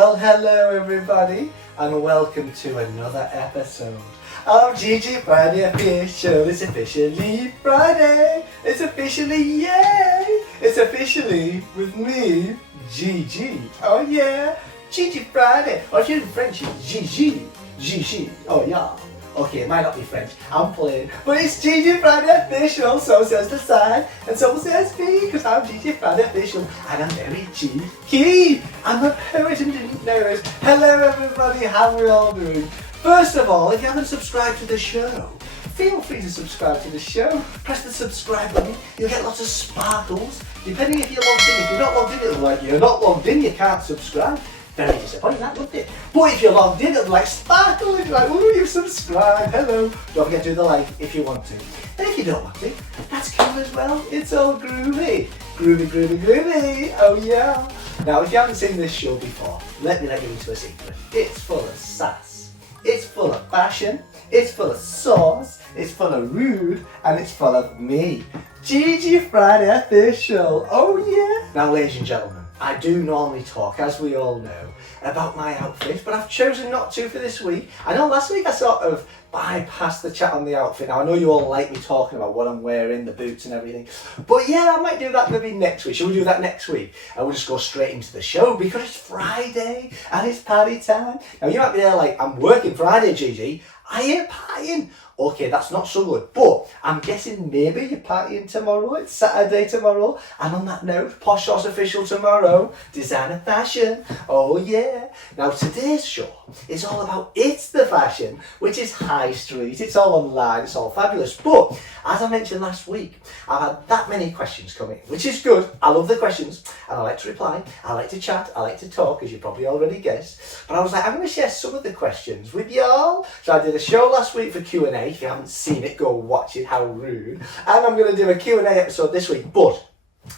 Well, hello everybody, and welcome to another episode of Gigi Friday Official. It's officially Friday. It's officially yay. It's officially with me, Gigi. Oh yeah, Gigi Friday. Or if you're in French, it's Gigi. Gigi. Oh yeah. Okay, it might not be French, I'm playing, but it's Gigi Friday Official, so says the sign, and so says me, because I'm Gigi Friday Official, and I'm very cheeky. I'm a poet and didn't know it. Hello everybody, how are we all doing? First of all, if you haven't subscribed to the show, feel free to subscribe to the show. Press the subscribe button, you'll get lots of sparkles, depending if you're logged in. If you're not logged in, it'll be like, you're not logged in, you can't subscribe. Very disappointing, that, wouldn't it? But if you're logged in, it'll be like sparkle, and you're like, ooh, you've subscribed, hello. Don't forget to do the like if you want to. And if you don't want to, that's cool as well. It's all groovy. Groovy, groovy, groovy. Oh yeah. Now, if you haven't seen this show before, let me let you into a secret. It's full of sass. It's full of fashion. It's full of sauce. It's full of rude. And it's full of me. Gigi Friday Official. Oh yeah. Now, ladies and gentlemen, I do normally talk, as we all know, about my outfit, but I've chosen not to for this week. I know last week I sort of bypassed the chat on the outfit. Now I know you all like me talking about what I'm wearing, the boots and everything, but yeah, I might do that maybe next week. Shall we do that next week? And we'll just go straight into the show because it's Friday and it's party time. Now you might be there like, I'm working Friday, Gigi. I ain't partying. Okay, that's not so good, but I'm guessing maybe you're partying tomorrow. It's Saturday tomorrow, and on that note, Posh Sauce Official tomorrow, designer fashion, oh yeah. Now today's show is all about It's the Fashion, which is high street, it's all online, it's all fabulous, but as I mentioned last week, I've had that many questions come in, which is good. I love the questions, and I like to reply, I like to chat, I like to talk, as you probably already guessed, but I was like, I'm going to share some of the questions with y'all. So I did a show last week for Q&A. If you haven't seen it, go watch it, how rude. And I'm going to do a Q&A episode this week, but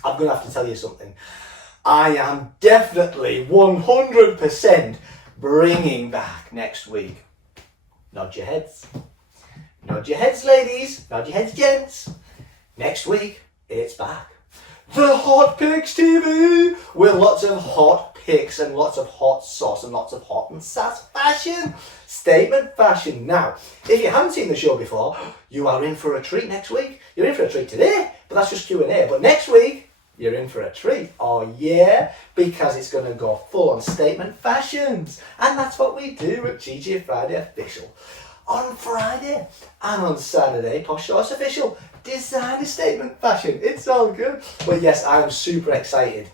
I'm going to have to tell you something. I am definitely 100% bringing back next week. Nod your heads. Nod your heads, ladies. Nod your heads, gents. Next week, it's back. The Hot Picks TV with lots of hot picks and lots of hot sauce and lots of hot and sass fashion. Statement fashion. Now, if you haven't seen the show before, you are in for a treat next week. You're in for a treat today, but that's just Q&A. But next week, you're in for a treat. Oh yeah, because it's going to go full on statement fashions. And that's what we do at Gigi Friday Official. On Friday and on Saturday, Posh Sauce Official, designer statement fashion. It's all good. But yes, I'm super excited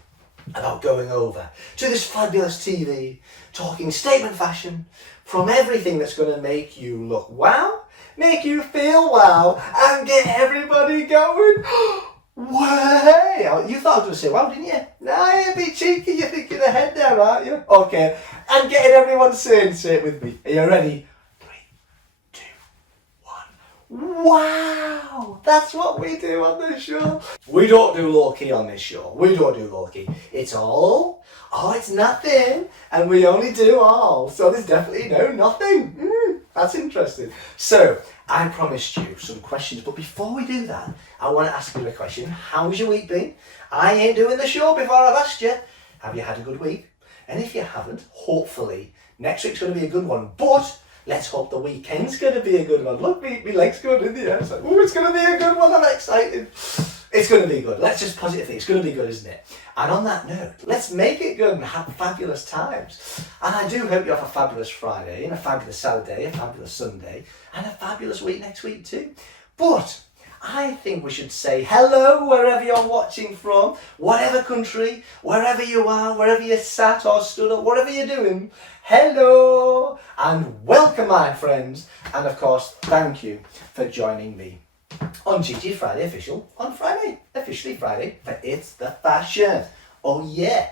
about going over to this fabulous TV, talking statement fashion, from everything that's going to make you look wow, make you feel wow, and get everybody going. Way! You thought I was going to say wow, didn't you? Nah, you're a bit cheeky, you're thinking ahead there, aren't you? Okay, and getting everyone saying, say it with me. Are you ready? 3, 2, 1. Wow! That's what we do on this show. We don't do low-key on this show. We don't do low-key. It's all, it's nothing, and we only do all. So there's definitely no nothing. That's interesting. So, I promised you some questions, but before we do that, I want to ask you a question. How's your week been? I ain't doing the show before I've asked you. Have you had a good week? And if you haven't, hopefully, next week's going to be a good one. But let's hope the weekend's going to be a good one. Look, my leg's going in the air. It's like, it's going to be a good one. I'm excited. It's going to be good. Let's just positively, it's going to be good, isn't it? And on that note, let's make it good and have fabulous times. And I do hope you have a fabulous Friday, and a fabulous Saturday, a fabulous Sunday, and a fabulous week next week too. But I think we should say hello wherever you're watching from, whatever country, wherever you are, wherever you're sat or stood or whatever you're doing. Hello and welcome, my friends. And of course, thank you for joining me on Gigi Friday Official on Friday. Officially Friday for It's the Fashion. Oh yeah.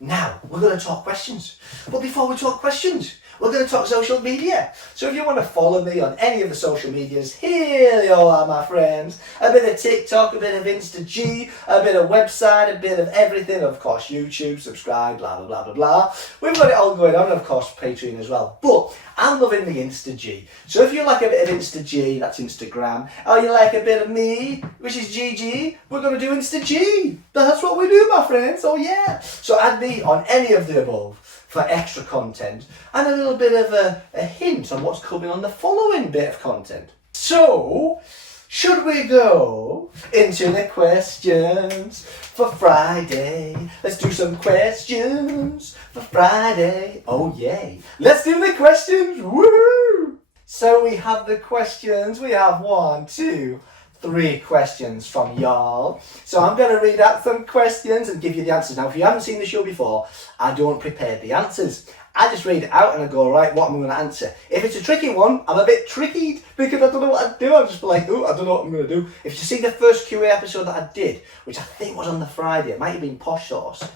Now, we're going to talk questions. But before we talk questions, we're going to talk social media. So if you want to follow me on any of the social medias, here they all are, my friends. A bit of TikTok, a bit of Insta-G, a bit of website, a bit of everything. Of course, YouTube, subscribe, blah, blah, blah, blah, blah. We've got it all going on, and of course, Patreon as well. But I'm loving the Insta-G. So if you like a bit of Insta-G, that's Instagram, or you like a bit of me, which is Gigi, we're going to do Insta-G. That's what we do, my friends. Oh, yeah. So add me on any of the above. for extra content and a little bit of a hint on what's coming on the following bit of content. So, should we go into the questions for Friday? Let's do some questions for Friday. Oh yay. Let's do the questions. Woo! So we have the questions. We have 1, 2, 3 questions from y'all. So I'm going to read out some questions and give you the answers. Now, if you haven't seen the show before, I don't prepare the answers. I just read it out and I go, right, what am I going to answer? If it's a tricky one, I'm a bit tricky because I don't know what I'd do. I'll just be like, oh, I don't know what I'm going to do. If you see the first QA episode that I did, which I think was on the Friday, it might have been Posh Sauce.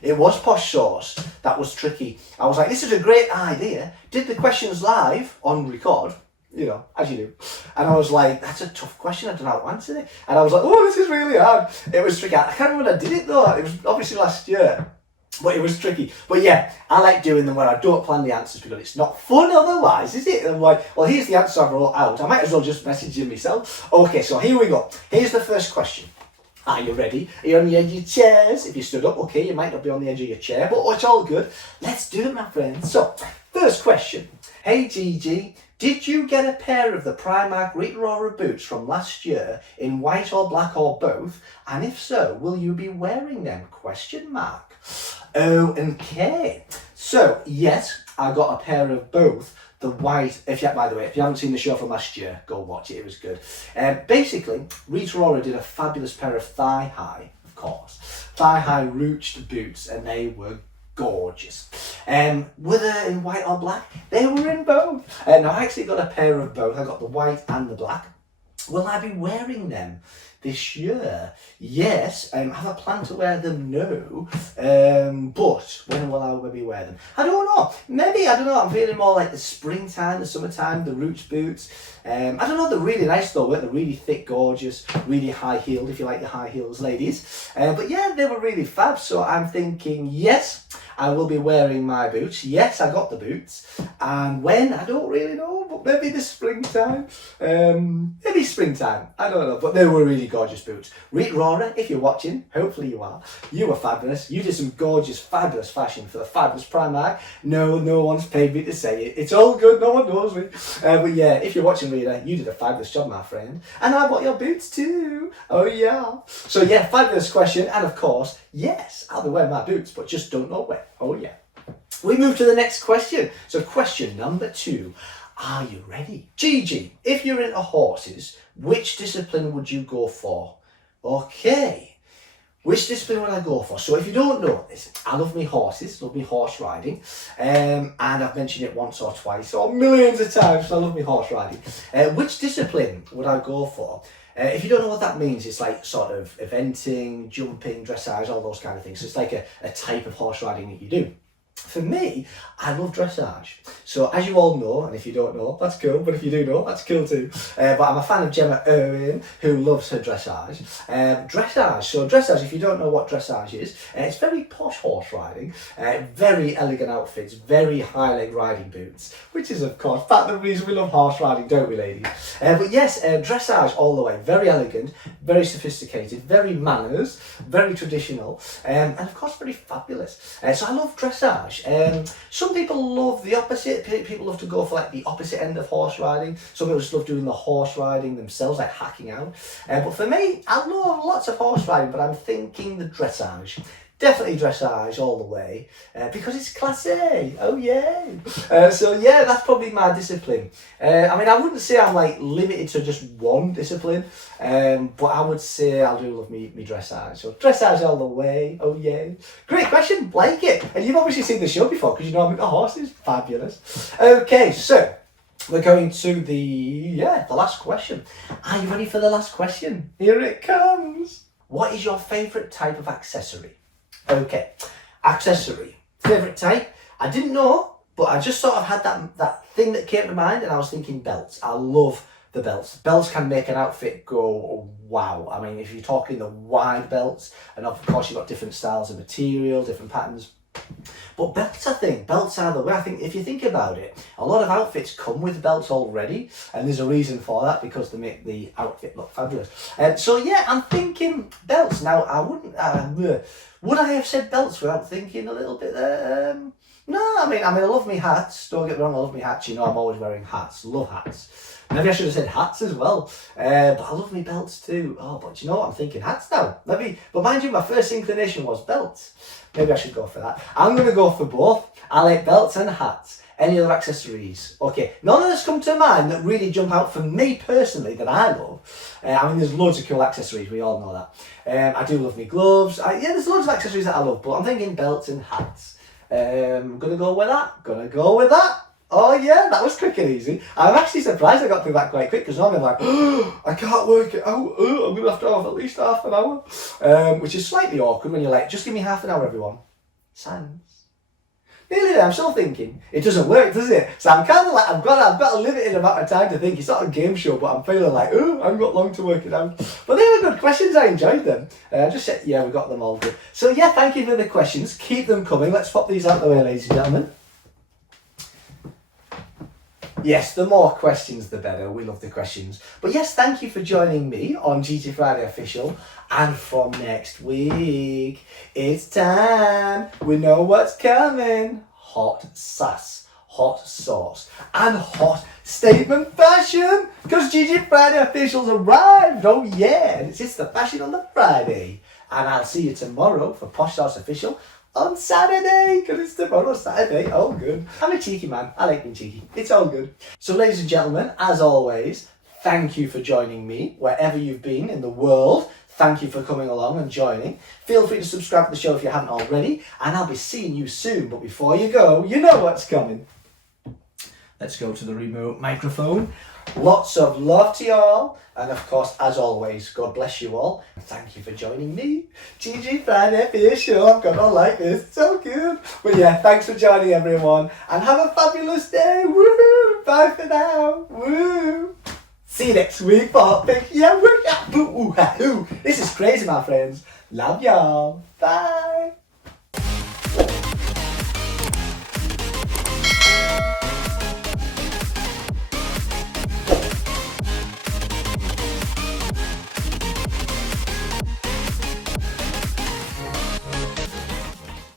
It was Posh Sauce. That was tricky. I was like, this is a great idea. Did the questions live on record, you know, as you do. And I was like, that's a tough question. I don't know how to answer it. And I was like, oh, this is really hard. It was tricky. I can't remember when I did it though. It was obviously last year. But it was tricky. But yeah, I like doing them where I don't plan the answers because it's not fun otherwise, is it? And I'm like, well, here's the answer I wrote out. I might as well just message you myself. Okay, so here we go. Here's the first question. Are you ready? Are you on the edge of your chairs? If you stood up, okay, you might not be on the edge of your chair, but it's all good. Let's do it, my friends. So, first question. Hey, Gigi, did you get a pair of the Primark Rita Ora boots from last year in white or black or both? And if so, will you be wearing them? Question mark. Oh, okay. So, yes, I got a pair of both. The white, by the way, if you haven't seen the show from last year, go watch it, it was good. Basically, Rita Ora did a fabulous pair of thigh-high, of course, thigh-high ruched boots, and they were gorgeous. Were they in white or black? They were in both. Now, I actually got a pair of both. I got the white and the black. Will I be wearing them this year? Yes. Have I planned to wear them? No. But when will I maybe wear them? I don't know. Maybe, I don't know, I'm feeling more like the springtime, the summertime, the roots boots. I don't know, they're really nice though, they're really thick, gorgeous, really high heeled if you like the high heels, ladies. But yeah, they were really fab, so I'm thinking, yes, I will be wearing my boots. Yes, I got the boots. And when? I don't really know, but maybe the springtime. Maybe springtime. I don't know, but they were really gorgeous boots. Rita Ora, if you're watching, hopefully you are. You were fabulous. You did some gorgeous, fabulous fashion for the fabulous Primark. No one's paid me to say it. It's all good. No one knows me. But yeah, if you're watching, Rita, you did a fabulous job, my friend. And I bought your boots too. Oh yeah. So yeah, fabulous question. And of course, yes, I'll be wearing my boots, but just don't know when. Oh yeah. We move to the next question. So question number 2. Are you ready? Gigi, if you're into horses, which discipline would you go for? Okay. Which discipline would I go for? So if you don't know this, I love me horses, love me horse riding. And I've mentioned it once or twice or millions of times, so I love me horse riding. Which discipline would I go for? If you don't know what that means, it's like sort of eventing, jumping, dressage, all those kind of things. So it's like a type of horse riding that you do. For me, I love dressage. So as you all know, and if you don't know, that's cool, but if you do know, that's cool too. But I'm a fan of Gemma Irwin, who loves her dressage. Dressage, so dressage, if you don't know what dressage is, it's very posh horse riding, very elegant outfits, very high leg riding boots, which is of course part of the reason we love horse riding, don't we ladies? But yes, dressage all the way, very elegant, very sophisticated, very manners, very traditional, and of course very fabulous. So I love dressage. Some people love the opposite. People love to go for like the opposite end of horse riding. Some people just love doing the horse riding themselves, like hacking out. But for me, I love lots of horse riding, but I'm thinking the dressage. Definitely dressage all the way, because it's classy. Oh yeah. So yeah, that's probably my discipline. I mean, I wouldn't say I'm like limited to just one discipline, but I would say I do love me dressage. So dressage all the way. Oh yeah. Great question, like it. And you've obviously seen the show before because you know I'm into horses. Fabulous. Okay, so we're going to the last question. Are you ready for the last question? Here it comes. What is your favourite type of accessory? Okay, accessory. Favourite type? I didn't know, but I just sort of had that thing that came to mind and I was thinking belts. I love the belts. Belts can make an outfit go wow. I mean, if you're talking the wide belts, and of course you've got different styles of material, different patterns. But belts, I think, belts are the way. I think if you think about it, a lot of outfits come with belts already, and there's a reason for that because they make the outfit look fabulous. So yeah, I'm thinking belts. Now, I wouldn't, would I have said belts without thinking a little bit there? No, I mean, I love me hats. Don't get me wrong, I love me hats. You know, I'm always wearing hats. Love hats. Maybe I should have said hats as well. But I love me belts too. Oh, but you know what? I'm thinking hats now. Maybe, but mind you, my first inclination was belts. Maybe I should go for that. I'm going to go for both. I like belts and hats. Any other accessories? Okay, none of this come to mind that really jump out for me personally that I love. I mean, there's loads of cool accessories. We all know that. I do love me gloves. Yeah, there's loads of accessories that I love, but I'm thinking belts and hats. Gonna go with that. Oh yeah, that was quick and easy. I'm actually surprised I got through that quite quick because normally I'm like, oh, I can't work it out. I'm gonna have to have at least half an hour, which is slightly awkward when you're like, just give me half an hour, everyone. Silence. Nearly there. I'm still thinking. It doesn't work, does it? So I'm kind of like, I've got a limited amount of time to think. It's not a game show, but I'm feeling like, oh, I've got long to work it out. But they were good questions. I enjoyed them. Just said, yeah, we got them all good. So yeah, thank you for the questions. Keep them coming. Let's pop these out of the way, ladies and gentlemen. Yes, the more questions, the better. We love the questions. But yes, thank you for joining me on Gigi Friday Official. And from next week, it's time. We know what's coming. Hot sass, hot sauce, and hot statement fashion. Because Gigi Friday Official's arrived. Oh yeah, it's the fashion on the Friday. And I'll see you tomorrow for Posh Sauce Official. On Saturday, because it's tomorrow Saturday. All good. I'm a cheeky man. I like being cheeky. It's all good. So ladies and gentlemen, as always, thank you for joining me wherever you've been in the world. Thank you for coming along and joining. Feel free to subscribe to the show if you haven't already, and I'll be seeing you soon. But before you go, you know what's coming. Let's go to the remote microphone. Lots of love to you all. And of course, as always, God bless you all. Thank you for joining me. Gigi Friday Official. I'm gonna like this. It's so good. But yeah, thanks for joining everyone. And have a fabulous day. Woohoo! Bye for now. Woo! See you next week for Hot Pink. Yeah, woo! Yeah, boo! This is crazy, my friends. Love y'all. Bye.